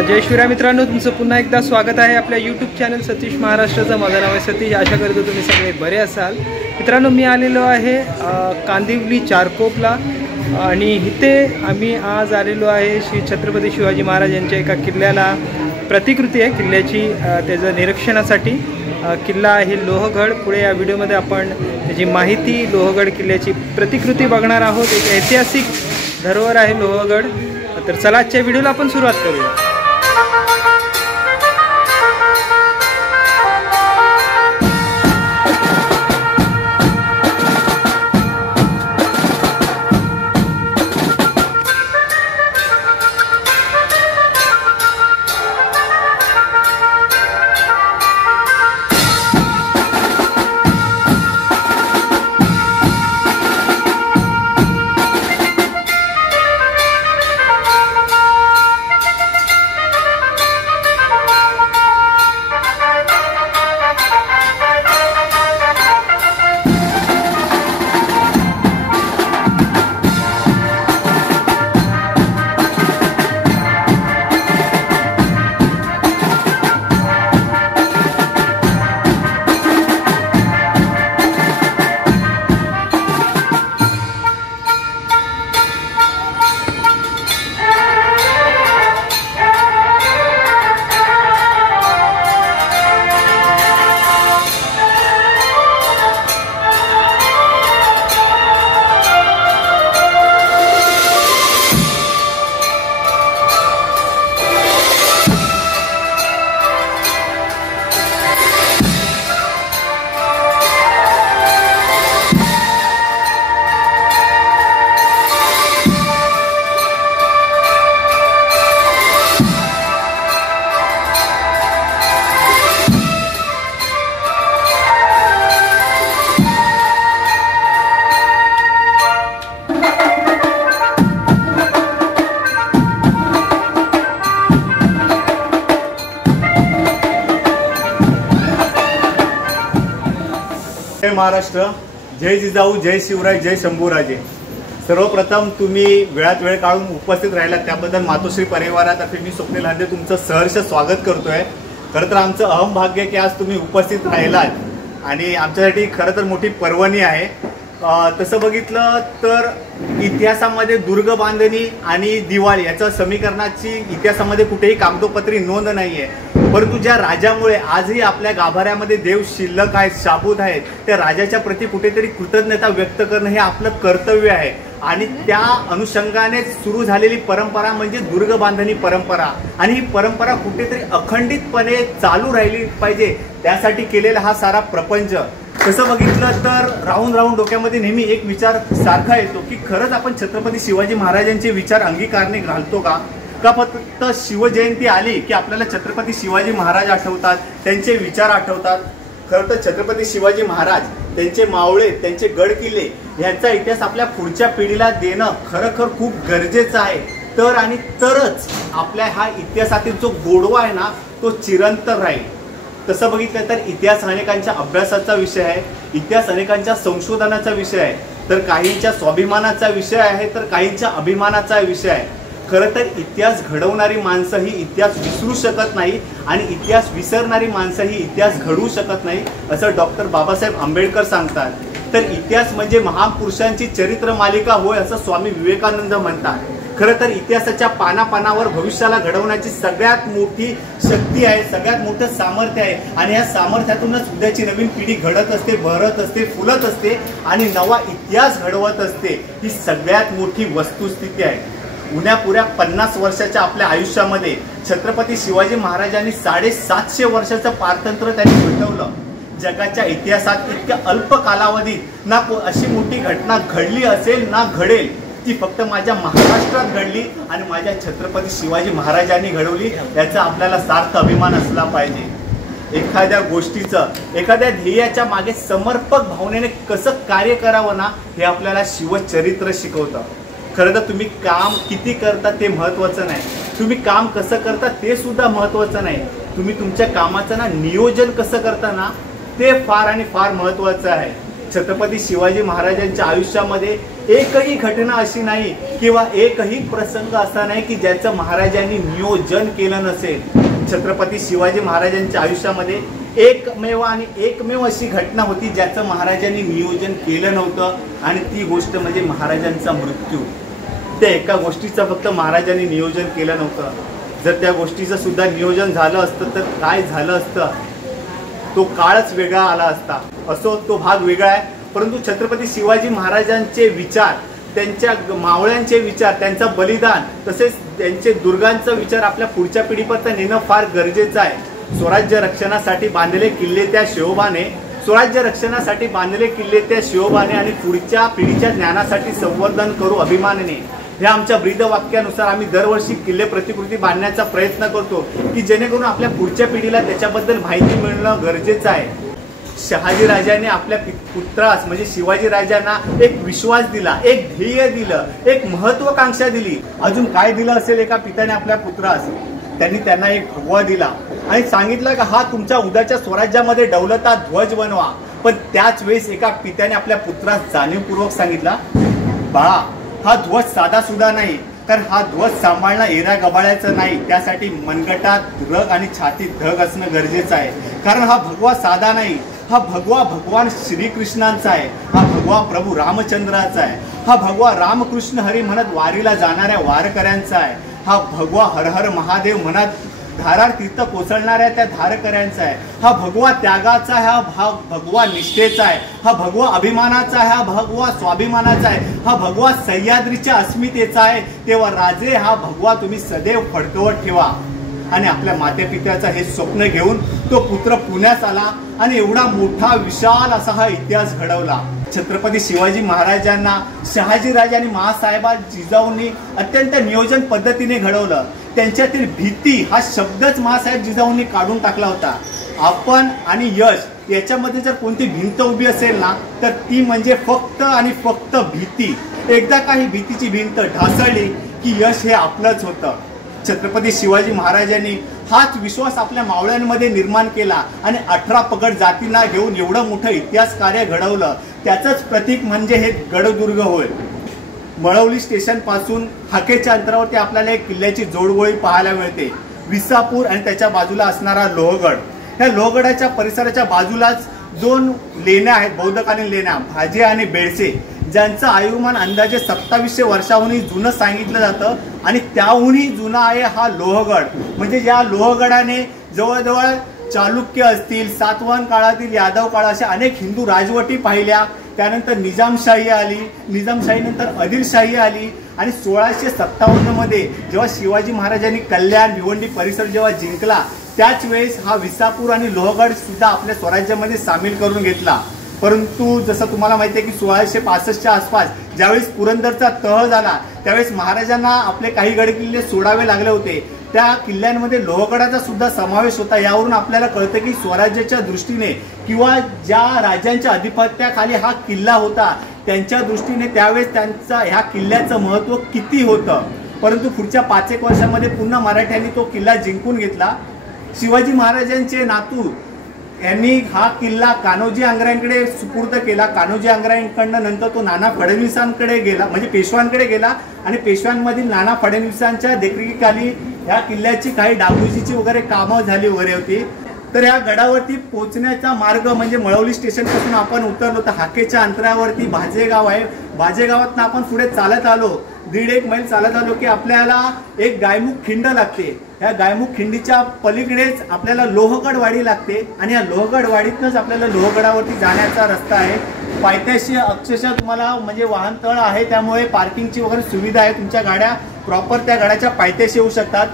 जय शिवराय मित्रांनो, तुमचं पुन्हा एकदा स्वागत आहे आपल्या यूट्यूब चॅनल सतीश महाराष्ट्राचं। माझं नाव आहे सतीश। आशा करतो तुम्ही सगळे बरे असाल। मित्रांनो, मी आलेलो आहे कांदिवली चारकोपला आणि इथे आम्ही आज आलेलो आहे श्री छत्रपती शिवाजी महाराज यांच्या एका किल्ल्याला। प्रतिकृती आहे किल्ल्याची, त्याचं निरीक्षणासाठी। किल्ला आहे लोहगड। पुढे या व्हिडिओमध्ये आपण त्याची माहिती, लोहगड किल्ल्याची प्रतिकृती बघणार आहोत। एक ऐतिहासिक धरोहर आहे लोहगड। तर चला आजच्या व्हिडिओला आपण सुरुवात करूया। जय महाराष्ट्र, जय जिजाऊ, जय शिवराय, जय शंभूराजे। सर्वप्रथम तुम्ही वेळात वेळ काढून उपस्थित राहिला त्याबद्दल मातोश्री परिवारातर्फे मी स्वप्नील हांदे तुमचं सहर्ष स्वागत करतोय। खरं तर आमचं अहम भाग्य की आज तुम्ही उपस्थित राहिलात आणि आमच्यासाठी खरं तर मोठी पर्वणी आहे। तसं बघितलं तर इतिहासामध्ये दुर्ग बांधणी आणि दिवाळी याचं समीकरणाची इतिहासामध्ये कुठेही कागदोपत्री नोंद नाही आहे, परंतु ज्या राजामुळे आजही आपल्या गाभाऱ्यामध्ये देव शिल्लक आहेत, शाबूत आहेत, त्या राजाच्या प्रती कुठेतरी कृतज्ञता व्यक्त करणं हे आपलं कर्तव्य आहे। आणि त्या अनुषंगाने सुरू झालेली परंपरा म्हणजे दुर्ग बांधणी परंपरा, आणि ही परंपरा कुठेतरी अखंडितपणे चालू राहिली पाहिजे त्यासाठी केलेला हा सारा प्रपंच। तसं बघितलं तर राहून राहून डोक्यामध्ये नेहमी एक विचार सारखा येतो की खरंच आपण छत्रपती शिवाजी महाराजांचे विचार अंगीकारणे घालतो का फक्त शिवजयंती आली की आपल्याला छत्रपती शिवाजी महाराज आठवतात, त्यांचे विचार आठवतात। खरं तर छत्रपती शिवाजी महाराज, त्यांचे मावळे, त्यांचे गड किल्ले यांचा इतिहास आपल्या पुढच्या पिढीला देणं खरोखर खूप गरजेचं आहे। तर आणि तरच आपल्या हा इतिहासातील जो गोडवा आहे ना तो चिरंतन राहील। तसं बघितलं तर इतिहास अनेकांच्या अभ्यासाचा विषय आहे, इतिहास अनेकांच्या संशोधनाचा विषय आहे, तर काहींच्या स्वाभिमानाचा विषय आहे, तर काहींच्या अभिमानाचा विषय आहे। खरं तर इतिहास घडवणारी माणसं ही इतिहास विसरू शकत नाही आणि इतिहास विसरणारी माणसं ही इतिहास घडवू शकत नाही, असं डॉक्टर बाबासाहेब आंबेडकर सांगतात। तर इतिहास म्हणजे महापुरुषांची चरित्र मालिका होय असं स्वामी विवेकानंद म्हणतात। खरं तर इतिहासाच्या पानापानावर भविष्याला घडवण्याची सगळ्यात मोठी शक्ती आहे, सगळ्यात मोठं सामर्थ्य आहे, आणि या सामर्थ्यातूनच उद्याची नवीन पिढी घडत असते, बहरत असते, फुलत असते आणि नवा इतिहास घडवत असते। ही सगळ्यात मोठी वस्तुस्थिती आहे। उन्यापुऱ्या 50 वर्षाच्या आपल्या आयुष्यामध्ये छत्रपती शिवाजी महाराजांनी 750 वर्षाचं पारतंत्र्य त्यांनी घडवलं। जगाच्या इतिहासात इतक्या अल्प कालावधीत ना अशी मोठी घटना घडली असेल ना घडेल, ती फक्त माझ्या महाराष्ट्रात घडली आणि माझ्या छत्रपती शिवाजी महाराजांनी घडवली, याचा आपल्याला सार्थ अभिमान असला पाहिजे। एखाद्या गोष्टीचं, एखाद्या ध्येयाच्या मागे समर्पक भावनेने कसं कार्य करावं ना हे आपल्याला शिवचरित्र शिकवतं। खरं तर तुम्ही काम किती करता ते महत्त्वाचं नाही, तुम्ही काम कसं करता ते सुद्धा महत्त्वाचं नाही, तुम्ही तुमच्या कामाचं ना नियोजन कसं करता ना ते फार आणि फार महत्त्वाचं आहे। छत्रपती शिवाजी महाराजांच्या आयुष्यामध्ये एकही घटना अशी नाही किंवा एकही प्रसंग असा नाही की ज्याचं महाराजांनी नियोजन केलं नसेल. छत्रपती शिवाजी महाराजांच्या आयुष्यामध्ये एकमेव आणि एकमेव अशी घटना होती ज्याचं महाराजांनी नियोजन केलं नव्हतं, आणि ती गोष्ट म्हणजे महाराजांचा मृत्यू. त्या एका गोष्टीचं फक्त महाराजांनी नियोजन केलं नव्हतं. जर त्या गोष्टीचं सुद्धा नियोजन झालं असतं तर काय झालं असतं, तो काळच वेगळा आला असता. असो, तो भाग वेगळा आहे. परंतु छत्रपती शिवाजी महाराजांचे विचार, त्यांच्या मावळ्यांचे विचार, त्यांचं बलिदान, तसेच त्यांचे दुर्गांचा विचार आपल्या पुढच्या पिढीपर्यंत नेणं फार गरजेचं आहे. स्वराज्य रक्षणासाठी बांधलेले किल्ले त्या शिवबाने, स्वराज्य रक्षणासाठी बांधलेले किल्ले त्या शिवबाने आणि पुढच्या पिढीच्या ज्ञानासाठी संवर्धन करू अभिमानाने, ह्या आमच्या ब्रीद वाक्यानुसार आम्ही दरवर्षी किल्ले प्रतिकृती बांधण्याचा प्रयत्न करतो की जेणेकरून आपल्या पुढच्या पिढीला त्याच्याबद्दल माहिती मिळणं गरजेचं आहे. शहाजी राजाने आपल्या पुत्रास म्हणजे शिवाजी राजांना एक विश्वास दिला, एक ध्येय दिलं, एक महत्वाकांक्षा दिली. अजून काय दिलं असेल एका पित्याने आपल्या पुत्रास? त्यांनी त्यांना एक भगवा दिला आणि सांगितलं की हा तुमच्या उद्याच्या स्वराज्यामध्ये डौलता ध्वज बनवा. पण त्याच वेळेस एका पित्याने आपल्या पुत्रास जाणीवपूर्वक सांगितला, बाळा, हा ध्वज साधा सुद्धा नाही, तर हा ध्वज सांभाळणं एरा गबाळ्याचं नाही. त्यासाठी मनगटात रग आणि छातीत धग असणं गरजेचं आहे. कारण हा भगवा साधा नाही, हा भगवा भगवान श्रीकृष्णांचा आहे, हा भगवा प्रभू रामचंद्राचा आहे, हा भगवा रामकृष्ण हरी म्हणत वारीला जाणाऱ्या वारकऱ्यांचा आहे, हा भगवा हर हर महादेव म्हणत धारार तीर्थ कोसळणाऱ्या त्या धारकऱ्यांचा आहे, हा भगवा त्यागाचा आहे, हा भगवा निष्ठेचा आहे, हा भगवा अभिमानाचा आहे, हा भगवा स्वाभिमानाचा आहे, हा भगवा सह्याद्रीच्या अस्मितेचा आहे. तेव्हा राजे, हा भगवा तुम्ही सदैव फडकवत ठेवा. आणि आपल्या मातेपित्याचं हे स्वप्न घेऊन तो पुत्र पुण्यास आला आणि एवढा मोठा विशाल असा हा इतिहास घडवला. छत्रपती शिवाजी महाराजांना शहाजीराजे आणि महासाहेबा जिजाऊंनी अत्यंत नियोजन पद्धतीने घडवलं. त्यांच्यातील भीती हा शब्दच महासाहेब जिजाऊंनी काढून टाकला होता. आपण आणि यश याच्यामध्ये जर कोणती भिंत उभी असेल ना, तर ती म्हणजे फक्त आणि फक्त भीती. एकदा काही भीतीची भिंत ढासळली की यश हे आपलंच होतं. छत्रपती शिवाजी महाराजांनी हाच विश्वास आपल्या मावळ्यांमध्ये निर्माण केला आणि 18 पगड जातींना घेऊन एवढं मोठं इतिहास कार्य घडवलं. त्याचंच प्रतीक म्हणजे हे गडदुर्ग होय. मळवली स्टेशन पासून हाकेच्या अंतरावरती आपल्याला एक किल्ल्याची जोडगोळी पाहायला मिळते. विसापूर आणि त्याच्या बाजूला असणारा लोहगड. ह्या लोहगडाच्या परिसराच्या बाजूलाच 2 लेण्या आहेत, बौद्धकालीन लेण्या, भाजे आणि बेडसे, ज्यांचं आयुर्मान अंदाजे 2700 वर्षाहूनही जुनं सांगितलं जातं. आणि त्याहूनही जुना आहे हा लोहगड. म्हणजे या लोहगडाने जवळजवळ चालुक्य असतील, सातवाहन काळातील यादव काळ अशा अनेक हिंदू राजवटी पाहिल्या. त्यानंतर निजामशाही आली, निजामशाहीनंतर आदिलशाही आली आणि 1657 मध्ये जेव्हा शिवाजी महाराजांनी कल्याण भिवंडी परिसर जेव्हा जिंकला, त्याच वेळेस हा विसापूर आणि लोहगड सुद्धा आपल्या स्वराज्यामध्ये सामील करून घेतला. परंतु जसं तुम्हाला माहिती आहे की 1665च्या आसपास ज्यावेळेस पुरंदरचा तह झाला, त्यावेळेस महाराजांना आपले काही गडकिल्ले सोडावे लागले होते. त्या किल्ल्यांमध्ये लोहगडाचा सुद्धा समावेश होता. यावरून आपल्याला कळतं की स्वराज्याच्या दृष्टीने किंवा ज्या राजांच्या अधिपत्याखाली हा किल्ला होता त्यांच्या दृष्टीने त्यावेळेस त्यांचा ह्या किल्ल्याचं महत्त्व किती होतं. परंतु पुढच्या 5 एक वर्षांमध्ये पुन्हा मराठ्यांनी तो किल्ला जिंकून घेतला. शिवाजी महाराजांचे नातू यांनी हा किल्ला कान्होजी आंग्र्यांकडे सुपूर्द केला. कान्होजी आंग्र्यांकडनं नंतर तो नाना फडणवीसांकडे गेला, म्हणजे पेशव्यांकडे गेला आणि पेशव्यांमधील नाना फडणवीसांच्या देखरेखीखाली ह्या किल्ल्याची काही डागडुजीची वगैरे कामं झाली वगैरे होती. तर ह्या गडावरती पोहोचण्याचा मार्ग म्हणजे मळवली स्टेशन पासून आपण उतरलो तर हाकेच्या अंतरावरती भाजे गाव आहे. भाजे गावातनं आपण पुढे चालत आलो, 1.5 मैल चालत आलो की आपल्याला एक गायमुख खिंड लागते. या गायमुख खिंडीच्या पलीकडेच आपल्याला लोहगडवाडी लागते आणि या लोहगडवाडीतनंच आपल्याला लोहगडावरती जाण्याचा रस्ता आहे. पायथ्याशी अक्षरशः तुम्हाला म्हणजे वाहनतळ आहे, त्यामुळे पार्किंगची वगैरे सुविधा आहे. तुमच्या गाड्या प्रॉपर त्या गडाच्या पायथ्याशी येऊ शकतात.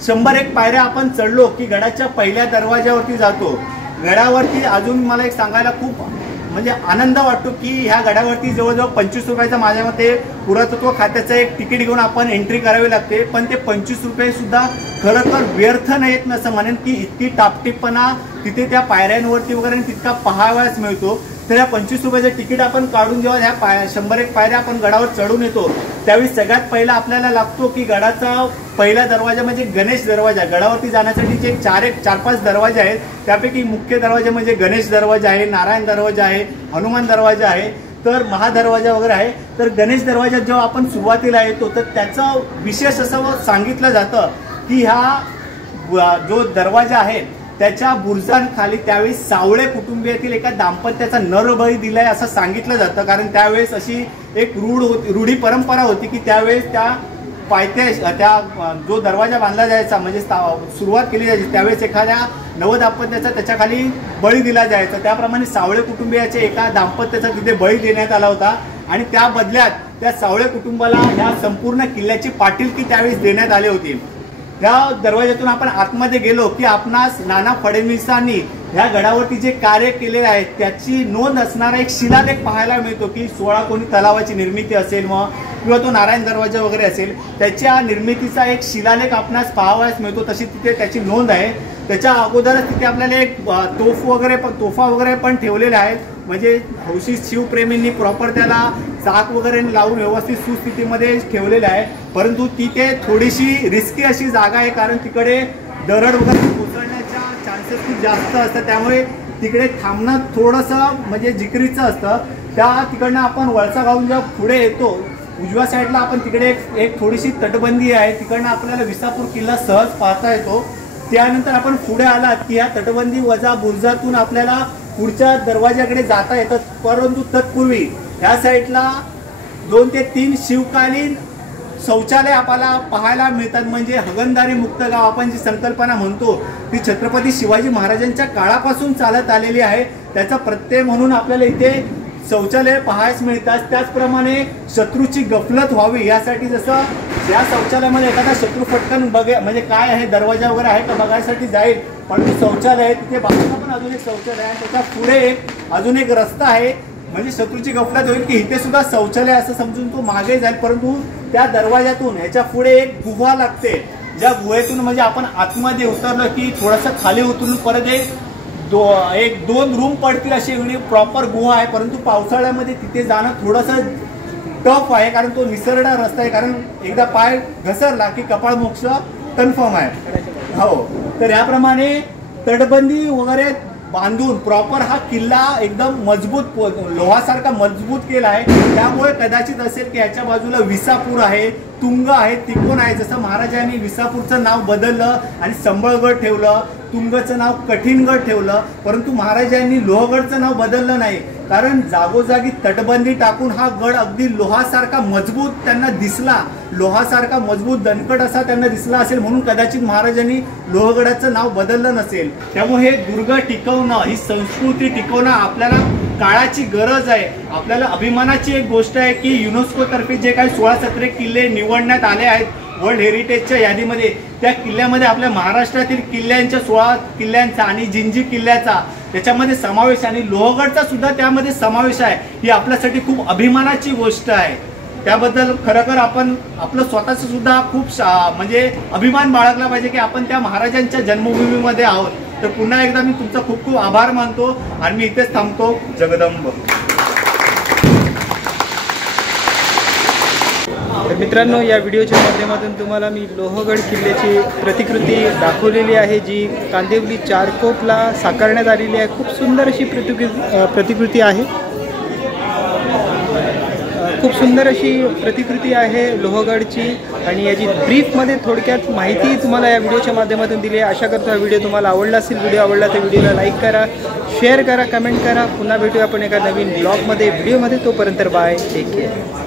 101 पायऱ्या आपण चढलो की गडाच्या पहिल्या दरवाज्यावरती जातो. गडावरती अजून मला एक सांगायला खूप म्हणजे आनंद वाटतो की ह्या गडावरती जवळजवळ 25 रुपयाचं माझ्या मते पुरातत्व खात्याचं एक तिकीट घेऊन आपण एंट्री करावी लागते. पण ते 25 रुपये सुद्धा खरोखर व्यर्थ नाहीत नसं म्हणेन की इतकी टापटीपणा तिथे त्या पायऱ्यांवरती वगैरे तितका पाहावयास मिळतो. तर या 25 रुपयाचं तिकीट आपण काढून जेव्हा ह्या 101 पायऱ्या आपण गडावर चढून येतो त्यावेळी सगळ्यात पहिला आपल्याला लागतो की गडाचा पहिला दरवाजा म्हणजे गणेश दरवाजा. गडावरती जाण्यासाठी जे 4-5 दरवाजे आहेत त्यापैकी मुख्य दरवाजा म्हणजे गणेश दरवाजा आहे, नारायण दरवाजा आहे, हनुमान दरवाजा आहे. तर महादरवाजा वगैरे आहे. तर गणेश दरवाजा जेव्हा आपण सुरुवातीला येतो तर त्याचं विशेष असं सांगितलं जातं की हा जो दरवाजा आहे त्याच्या बुरजांखाली त्यावेळेस सावळे कुटुंबियातील एका दाम्पत्याचा नरबळी दिलाय असं सांगितलं जातं. कारण त्यावेळेस अशी एक रूढी परंपरा होती की त्यावेळेस त्या त्या जो दरवाजा बांधला जायचा म्हणजे सुरुवात केली जायची त्यावेळेस एखाद्या नवदाम्पत्याचा त्याच्याखाली बळी दिला जायचा. त्याप्रमाणे सावळे कुटुंबियाचे एका दाम्पत्याचा तिथे बळी देण्यात आला होता आणि त्या बदल्यात त्या सावळे कुटुंबाला ह्या संपूर्ण किल्ल्याची पाटीलकी त्यावेळेस देण्यात आली होती. त्या दरवाज्यातून आपण आतमध्ये गेलो की आपणास नाना फडणवीसांनी ह्या गडावरती जे कार्य केले आहे त्याची नोंद असणारा एक शिलालेख पाहायला मिळतो की 16 कोणी तलावाची निर्मिती असेल मग किंवा तो नारायण दरवाजा वगैरे असेल त्याच्या निर्मितीचा एक शिलालेख आपणास पाहावयास मिळतो. तशी तिथे त्याची नोंद आहे. त्याच्या अगोदरच तिथे आपल्याला एक तोफा वगैरे पण ठेवलेल्या आहेत. म्हणजे हौशी शिवप्रेमींनी प्रॉपर त्याला चाक वगैरे लावून व्यवस्थित सुस्थितीमध्ये ठेवलेले आहे. परंतु तिथे थोडीशी रिस्की अशी जागा आहे कारण तिकडे दरड वगैरे कोसळण्याच्या चान्सेस खूप जास्त असतात. त्यामुळे तिकडे थांबणं थोडंसं म्हणजे जिकरीचं असतं. तिकडनं आपण वळसा गावून जेव्हा पुढे येतो उजव्या साईडला आपण तिकडे एक थोडीशी तटबंदी आहे. तिकडनं आपल्याला विसापूर किल्ला सहज पाहता येतो. त्यानंतर आपण पुढे आलात की या तटबंदी वजा बुर्जातून आपल्याला पुढच्या दरवाजाकडे जाता येतात. परंतु तत्पूर्वी ह्या साईडला 2 ते 3 शिवकालीन शौचालय आपल्याला पाहायला मिळतात. म्हणजे हगणदारी मुक्त गाव आपण जी संकल्पना म्हणतो ती छत्रपती शिवाजी महाराजांच्या काळापासून चालत आलेली आहे. त्याचा प्रत्यय म्हणून आपल्याला इथे शौचालय पाहायला मिळतात. त्याचप्रमाणे शत्रूची गफलत व्हावी यासाठी जसं या शौचालयामध्ये एखादा शत्रू फटकन म्हणजे काय आहे दरवाजा वगैरे आहे का बघायसाठी जाईल. परंतु शौचालय आहे तिथे बाजूला पण अजून एक शौचालय आहे. त्याच्या पुढे अजून एक रस्ता आहे म्हणजे शत्रूची गफलत होईल की इथे सुद्धा शौचालय असं समजून तो मागे जाईल. परंतु त्या दरवाजातून ह्याच्या पुढे एक गुहा लागते. ज्या गुहेतून म्हणजे आपण आतमध्ये उतरलं की थोडंसं खाली उतरून परत एक 2 रूम पडतील अशी एवढी प्रॉपर गुहा आहे. परंतु पावसाळ्यामध्ये तिथे जाणं थोडंसं टफ आहे कारण तो निसरडा रस्ता आहे. कारण एकदा पाय घसरला की कपाळ मोक्ष कन्फर्म आहे. हो तर याप्रमाणे तटबंदी वगैरे बांधून प्रॉपर हा किल्ला एकदम मजबूत लोहासारखा मजबूत केला आहे. त्यामुळे कदाचित असेल की याच्या बाजूला विसापूर आहे, तुंग आहे, तिकोन आहे. जसं महाराजांनी विसापूरचं नाव बदललं आणि संबळगड ठेवलं, तुंगचं नाव कठीणगड ठेवलं. परंतु महाराजांनी लोहगडचं नाव बदललं नाही कारण जागोजागी तटबंदी टाकून हा गड अगदी लोहासारखा मजबूत त्यांना दिसला. लोहासारखा मजबूत दणकट असा त्यांना दिसला असेल म्हणून कदाचित महाराजांनी लोहगडाचं नाव बदललं नसेल. त्यामुळे हे दुर्ग टिकवणं ही संस्कृती टिकवणं आपल्याला काळाची गरज आहे. आपल्याला अभिमानाची एक गोष्ट आहे की युनेस्को तर्फे जे काही 16-17 किल्ले निवडण्यात आले आहेत वर्ल्ड हेरिटेजच्या यादीमध्ये त्या किल्ल्यामध्ये आपल्या महाराष्ट्रातील किल्ल्यांच्या 16 किल्ल्यांचा आणि जिंजी किल्ल्याचा त्याच्यामध्ये समावेश आणि लोहगडचा सुद्धा त्यामध्ये समावेश आहे. ही आपल्यासाठी खूप अभिमानाची गोष्ट आहे. त्याबद्दल खरोखर आपण आपलं स्वतःचं सुद्धा खूप म्हणजे अभिमान बाळगला पाहिजे की आपण त्या महाराजांच्या जन्मभूमीमध्ये आहोत. तर पुन्हा एकदा मी तुमचा खूप खूप आभार मानतो आणि मी इथेच थांबतो. जगदंब. तर मित्रांनो या व्हिडिओच्या माध्यमातून तुम्हाला मी लोहगड किल्ल्याची प्रतिकृती दाखवलेली आहे जी कांदिवली चारकोपला साकारण्यात आलेली आहे. खूप सुंदर अशी प्रतिकृती आहे. खूप सुंदर अशी प्रतिकृती आहे लोहगडची आणि याची ब्रीफमध्ये थोडक्यात माहिती तुम्हाला या व्हिडिओच्या माध्यमातून दिली आहे. आशा करतो हा व्हिडिओ तुम्हाला आवडला असेल. व्हिडिओ आवडला तर व्हिडिओला लाईक करा, शेअर करा, कमेंट करा. पुन्हा भेटूया आपण एका नवीन ब्लॉगमध्ये व्हिडिओमध्ये. तोपर्यंत बाय, टेक केअर.